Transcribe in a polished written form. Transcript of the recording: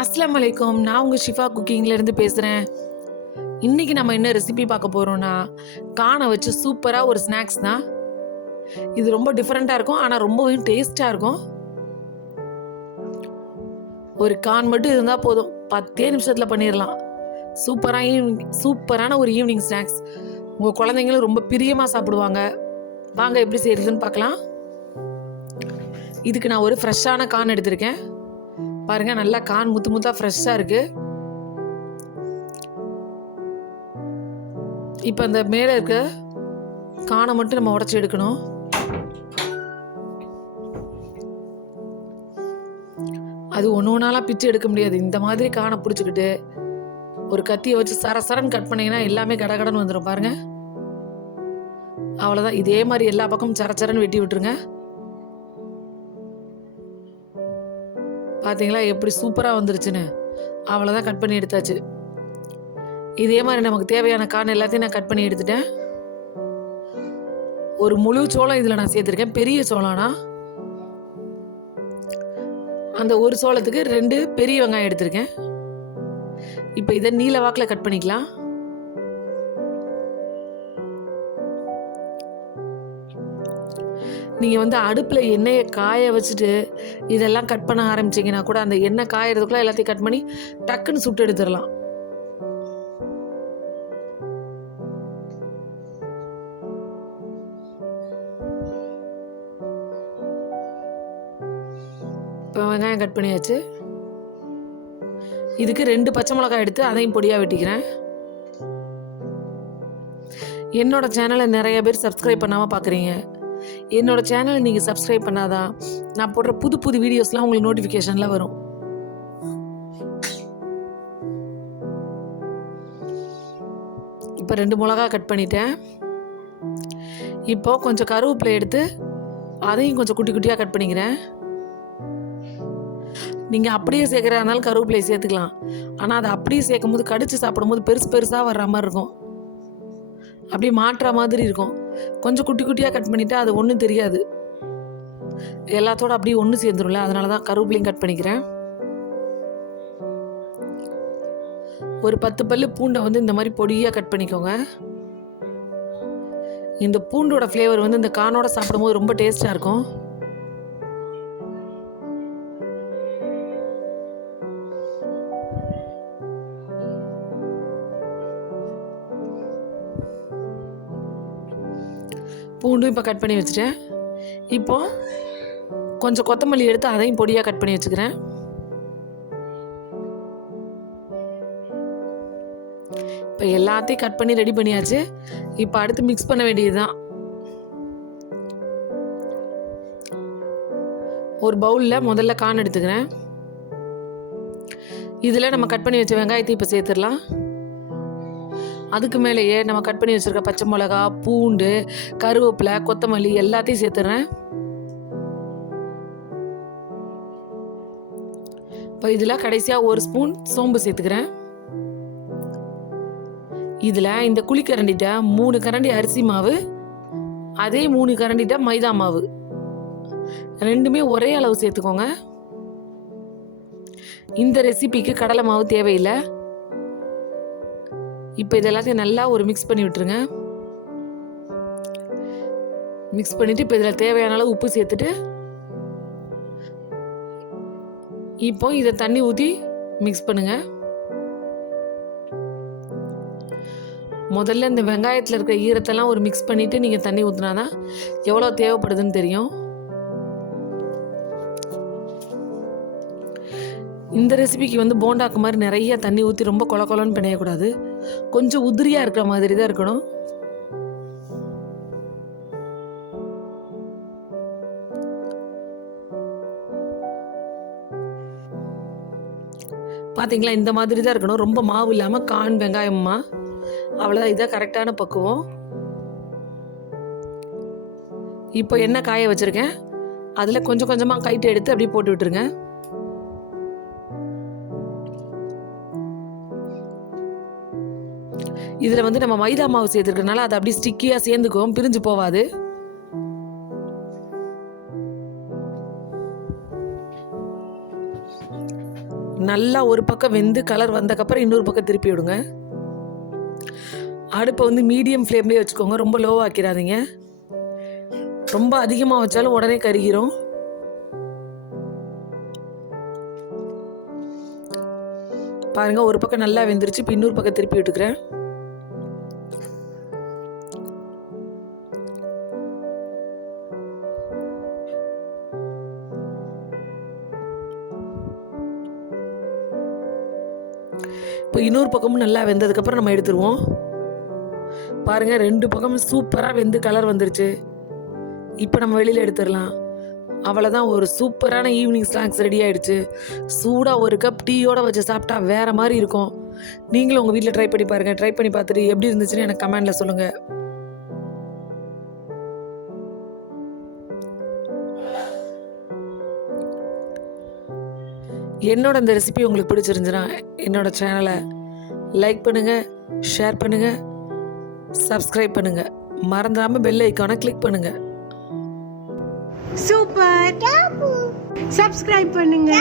அஸ்ஸலாமு அலைக்கும். நான் உங்கள் ஷிஃபா குக்கிங்லேருந்து பேசுகிறேன். இன்றைக்கி நம்ம என்ன ரெசிபி பார்க்க போகிறோன்னா, கானை வச்சு சூப்பராக ஒரு ஸ்நாக்ஸ் தான். இது ரொம்ப டிஃப்ரெண்ட்டாக இருக்கும், ஆனால் ரொம்பவும் டேஸ்ட்டாக இருக்கும். ஒரு கான் மட்டும் இருந்தால் போதும், 10 நிமிஷத்தில் பண்ணிடலாம். சூப்பரான ஒரு ஈவினிங் ஸ்நாக்ஸ். உங்கள் குழந்தைங்களும் ரொம்ப பிரியமாக சாப்பிடுவாங்க. வாங்க எப்படி செய்கிறதுன்னு பார்க்கலாம். இதுக்கு நான் ஒரு ஃப்ரெஷ்ஷான கான் எடுத்திருக்கேன். பாருங்கள், நல்லா கான் முத்து முத்தாக ஃப்ரெஷ்ஷாக இருக்குது. இப்போ அந்த மேலே இருக்க கானை மட்டும் நம்ம உடச்சி எடுக்கணும். அது ஒன்று ஒன்றாலாம் பிச்சு எடுக்க முடியாது. இந்த மாதிரி கானை பிடிச்சிக்கிட்டு ஒரு கத்தியை வச்சு சரசரன்னு கட் பண்ணிங்கன்னா எல்லாமே கடகடன்னு வந்துடும். பாருங்கள், அவ்வளோதான். இதே மாதிரி எல்லா பக்கமும் சரச்சரன்னு வெட்டி விட்டுருங்க. பார்த்தீங்களா எப்படி சூப்பராக வந்துருச்சுன்னு? அவ்வளோதான், கட் பண்ணி எடுத்தாச்சு. இதே மாதிரி நமக்கு தேவையான கான் எல்லாத்தையும் நான் கட் பண்ணி எடுத்துட்டேன். ஒரு முழு சோளம் இதில் நான் சேர்த்துருக்கேன். பெரிய சோளம்னா அந்த ஒரு சோளத்துக்கு 2 பெரிய வெங்காயம் எடுத்திருக்கேன். இப்போ இதை நீல வாக்கில் கட் பண்ணிக்கலாம். நீங்கள் அடுப்பில் எண்ணெயை காய வச்சுட்டு இதெல்லாம் கட் பண்ண ஆரம்பிச்சிங்கன்னா கூட அந்த எண்ணெய் காயறதுக்குள்ளே எல்லாத்தையும் கட் பண்ணி டக்குன்னு சுட்டு எடுத்துடலாம். இப்போ வெங்காயம் கட் பண்ணியாச்சு. இதுக்கு 2 பச்சை மிளகாய் எடுத்து அதையும் பொடியாக வெட்டிக்கிறேன். என்னோட சேனலை நிறைய பேர் சப்ஸ்கிரைப் பண்ணாமல் பார்க்குறீங்க. என்னோட சேனலை நீங்கள் சப்ஸ்கிரைப் பண்ணாதான் நான் போடுற புது வீடியோஸ்லாம் உங்களுக்கு நோட்டிஃபிகேஷனில் வரும். இப்போ 2 மிளகா கட் பண்ணிட்டேன். இப்போ கொஞ்சம் கருவேப்பிலை எடுத்து அதையும் கொஞ்சம் குட்டி குட்டியாக கட் பண்ணிக்கிறேன். நீங்கள் அப்படியே சேர்க்குறதா இருந்தாலும் கருவேப்பிலையை சேர்த்துக்கலாம். ஆனால் அதை அப்படியே சேர்க்கும் போது கடிச்சு சாப்பிடும்போது பெருசாக வர்ற மாதிரி இருக்கும். அப்படியே மாட்டுற மாதிரி இருக்கும். கொஞ்சம் குட்டி குட்டியாக கட் பண்ணிவிட்டா அது ஒன்றும் தெரியாது. எல்லாத்தோட அப்படியே ஒன்று சேர்ந்துரும்ல, அதனால தான் கருவேப்பிலையும் கட் பண்ணிக்கிறேன். ஒரு 10 பல்லு பூண்டை இந்த மாதிரி பொடியாக கட் பண்ணிக்கோங்க. இந்த பூண்டோட ஃப்ளேவர் இந்த கானோட சாப்பிடும்போது ரொம்ப டேஸ்ட்டாக இருக்கும். பூண்டும் இப்போ கட் பண்ணி வச்சுட்டேன். இப்போ கொஞ்சம் கொத்தமல்லி எடுத்து அதையும் பொடியாக கட் பண்ணி வச்சுக்கிறேன். இப்போ எல்லாத்தையும் கட் பண்ணி ரெடி பண்ணியாச்சு. இப்போ அடுத்து மிக்ஸ் பண்ண வேண்டியது தான். ஒரு பவுலில் முதல்ல கான் எடுத்துக்கிறேன். இதில் நம்ம கட் பண்ணி வச்ச வெங்காயத்தை இப்போ சேர்த்துடலாம். அதுக்கு மேலேயே நம்ம கட் பண்ணி வச்சுருக்க பச்சை மிளகா, பூண்டு, கருவேப்பிலை, கொத்தமல்லி எல்லாத்தையும் சேர்த்துறேன். இப்போ இதில் கடைசியாக 1 ஸ்பூன் சோம்பு சேர்த்துக்கிறேன். இதில் இந்த குழிக்கரண்டிட்ட 3 கரண்டி அரிசி மாவு, அதே 3 கரண்டிட்ட மைதா மாவு, ரெண்டுமே ஒரே அளவு சேர்த்துக்கோங்க. இந்த ரெசிபிக்கு கடலை மாவு தேவையில்லை. இப்போ இது எல்லாத்தையும் நல்லா ஒரு மிக்ஸ் பண்ணி விட்டுருங்க. மிக்ஸ் பண்ணிவிட்டு இப்போ இதில் தேவையான அளவு உப்பு சேர்த்துட்டு இப்போ இதை தண்ணி ஊற்றி மிக்ஸ் பண்ணுங்க. முதல்ல இந்த வெங்காயத்தில் இருக்கிற ஈரத்தெல்லாம் ஒரு மிக்ஸ் பண்ணிவிட்டு நீங்கள் தண்ணி ஊற்றினாதான் எவ்வளோ தேவைப்படுதுன்னு தெரியும். இந்த ரெசிபிக்கு போண்டாக்கு மாதிரி நிறைய தண்ணி ஊற்றி ரொம்ப கொலன்னு பிணையக்கூடாது. கொஞ்சம் உதிரியாக இருக்கிற மாதிரி தான் இருக்கணும். பார்த்தீங்களா, இந்த மாதிரி தான் இருக்கணும். ரொம்ப மாவு இல்லாமல் கான் வெங்காயமா, அவ்வளோதான். இதான் கரெக்டான பக்குவம். இப்போ எண்ணெய் காய வச்சுருக்கேன். அதில் கொஞ்சம் கொஞ்சமாக கைட்டு எடுத்து அப்படியே போட்டு விட்டுருங்க. இதில் நம்ம மைதா மாவு சேர்த்துருக்கனால அது அப்படியே ஸ்டிக்கியாக சேர்ந்துக்கும், பிரிஞ்சு போகாது. நல்லா ஒரு பக்கம் வெந்து கலர் வந்தக்கப்புறம் இன்னொரு பக்கம் திருப்பி விடுங்க. அடுப்பை வந்து மீடியம் ஃப்ளேம்லேயே வச்சுக்கோங்க, ரொம்ப லோவாக ஆக்கிடாதீங்க. ரொம்ப அதிகமாக வச்சாலும் உடனே கருகிரும். பாருங்கள், ஒரு பக்கம் நல்லா வெந்துருச்சு. இப்போ இன்னொரு பக்கம் திருப்பி விட்டுக்கிறேன். இப்போ இன்னொரு பக்கமும் நல்லா வெந்ததுக்கப்புறம் நம்ம எடுத்துருவோம். பாருங்கள், 2 பக்கமும் சூப்பராக வெந்து கலர் வந்துருச்சு. இப்போ நம்ம வெளியில் எடுத்துடலாம். அவ்வளோதான், ஒரு சூப்பரான ஈவினிங் ஸ்நாக்ஸ் ரெடி ஆகிடுச்சு. சூடாக ஒரு கப் டீயோடு வச்சு சாப்பிட்டா வேறு மாதிரி இருக்கும். நீங்களும் உங்கள் வீட்டில் ட்ரை பண்ணி பாருங்கள். ட்ரை பண்ணி பார்த்துட்டு எப்படி இருந்துச்சுன்னு எனக்கு கமெண்டில் சொல்லுங்கள். என்னோட இந்த ரெசிபி உங்களுக்கு பிடிச்சிருந்துச்சுன்னா என்னோடய சேனலை லைக் பண்ணுங்கள், ஷேர் பண்ணுங்கள், சப்ஸ்கிரைப் பண்ணுங்கள். மறந்துடாமல் பெல் ஐக்கானை கிளிக் பண்ணுங்கள். சூப்பர். சப்ஸ்கிரைப் பண்ணுங்க.